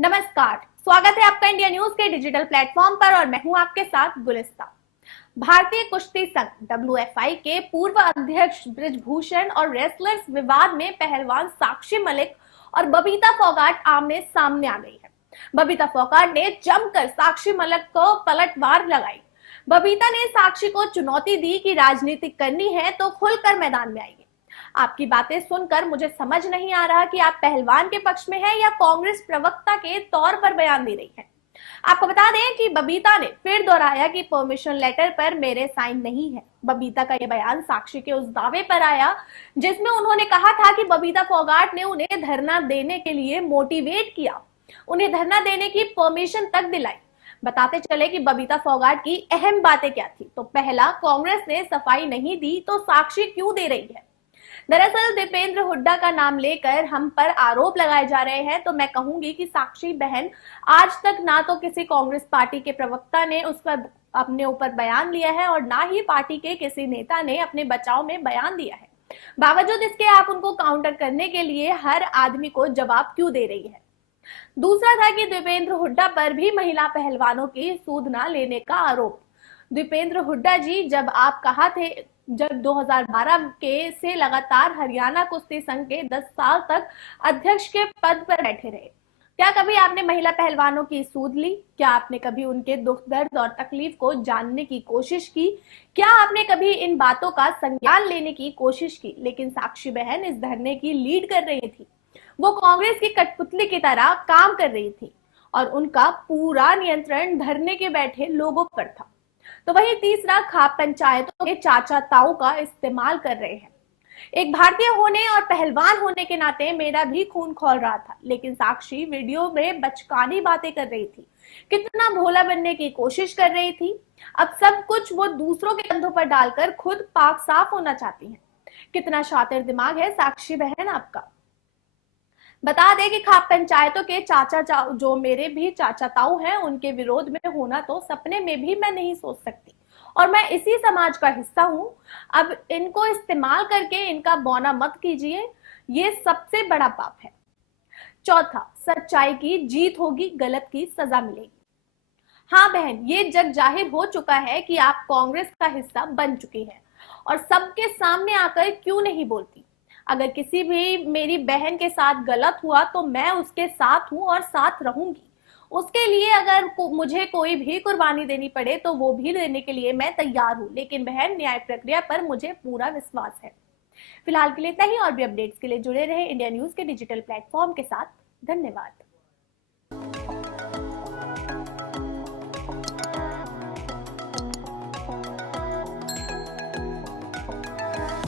नमस्कार, स्वागत है आपका इंडिया न्यूज के डिजिटल प्लेटफॉर्म पर और मैं हूं आपके साथ गुलिस्ता। भारतीय कुश्ती संघ WFI के पूर्व अध्यक्ष ब्रिजभूषण और रेसलर्स विवाद में पहलवान साक्षी मलिक और बबीता फोगाट आमने सामने आ गई है। बबीता फोगाट ने जमकर साक्षी मलिक को पलटवार लगाई। बबीता ने साक्षी को चुनौती दी कि राजनीति करनी है तो खुलकर मैदान में आइए। आपकी बातें सुनकर मुझे समझ नहीं आ रहा कि आप पहलवान के पक्ष में हैं या कांग्रेस प्रवक्ता के तौर पर बयान दे रही हैं। आपको बता दें कि बबीता ने फिर दोहराया कि परमिशन लेटर पर मेरे साइन नहीं है। बबीता का यह बयान साक्षी के उस दावे पर आया जिसमें उन्होंने कहा था कि बबीता फोगाट ने उन्हें धरना देने के लिए मोटिवेट किया, उन्हें धरना देने की परमिशन तक दिलाई। बताते चले कि बबीता फोगाट की अहम बातें क्या थी। तो पहला, कांग्रेस ने सफाई नहीं दी तो साक्षी क्यों दे रही है। दरअसल दीपेंद्र हुड्डा का नाम लेकर हम पर आरोप लगाए जा रहे हैं, तो मैं कहूंगी कि साक्षी बहन आज तक ना तो किसी कांग्रेस पार्टी के प्रवक्ता ने उस पर अपने ऊपर बयान लिया है और ना ही पार्टी के किसी नेता ने अपने बचाव में बयान दिया है। बावजूद इसके आप उनको काउंटर करने के लिए हर आदमी को जवाब क्यों दे रही है। दूसरा था कि दीपेंद्र हुड्डा पर भी महिला पहलवानों की सूद न लेने का आरोप। दीपेंद्र हुड्डा जी, जब 2012 के से लगातार हरियाणा कुश्ती संघ के 10 साल तक अध्यक्ष के पद पर बैठे रहे, क्या कभी आपने महिला पहलवानों की सूद ली? क्या आपने कभी उनके दुख दर्द और तकलीफ को जानने की कोशिश की? क्या आपने कभी इन बातों का संज्ञान लेने की कोशिश की? लेकिन साक्षी बहन इस धरने की लीड कर रही थी, वो कांग्रेस की कठपुतली की तरह काम कर रही थी और उनका पूरा नियंत्रण धरने के बैठे लोगों पर था। तो वही तीसरा, खाप पंचायतों के चाचा ताऊ का इस्तेमाल कर रहे हैं। एक भारतीय होने और पहलवान होने के नाते मेरा भी खून खौल रहा था, लेकिन साक्षी वीडियो में बचकानी बातें कर रही थी, कितना भोला बनने की कोशिश कर रही थी। अब सब कुछ वो दूसरों के कंधों पर डालकर खुद पाक साफ होना चाहती हैं। कितना शातिर दिमाग है साक्षी बहन आपका। बता दें कि खाप पंचायतों के चाचा जो मेरे भी चाचा ताऊ हैं, उनके विरोध में होना तो सपने में भी मैं नहीं सोच सकती और मैं इसी समाज का हिस्सा हूं। अब इनको इस्तेमाल करके इनका बौना मत कीजिए, ये सबसे बड़ा पाप है। चौथा, सच्चाई की जीत होगी, गलत की सजा मिलेगी। हाँ बहन, ये जग जाहिर हो चुका है कि आप कांग्रेस का हिस्सा बन चुकी हैं और सबके सामने आकर क्यों नहीं बोलती। अगर किसी भी मेरी बहन के साथ गलत हुआ तो मैं उसके साथ हूं और साथ रहूंगी। उसके लिए अगर मुझे कोई भी कुर्बानी देनी पड़े तो वो भी देने के लिए मैं तैयार हूं। लेकिन बहन, न्याय प्रक्रिया पर मुझे पूरा विश्वास है। फिलहाल के लिए इतना ही, और भी अपडेट्स के लिए जुड़े रहे इंडिया न्यूज के डिजिटल प्लेटफॉर्म के साथ। धन्यवाद।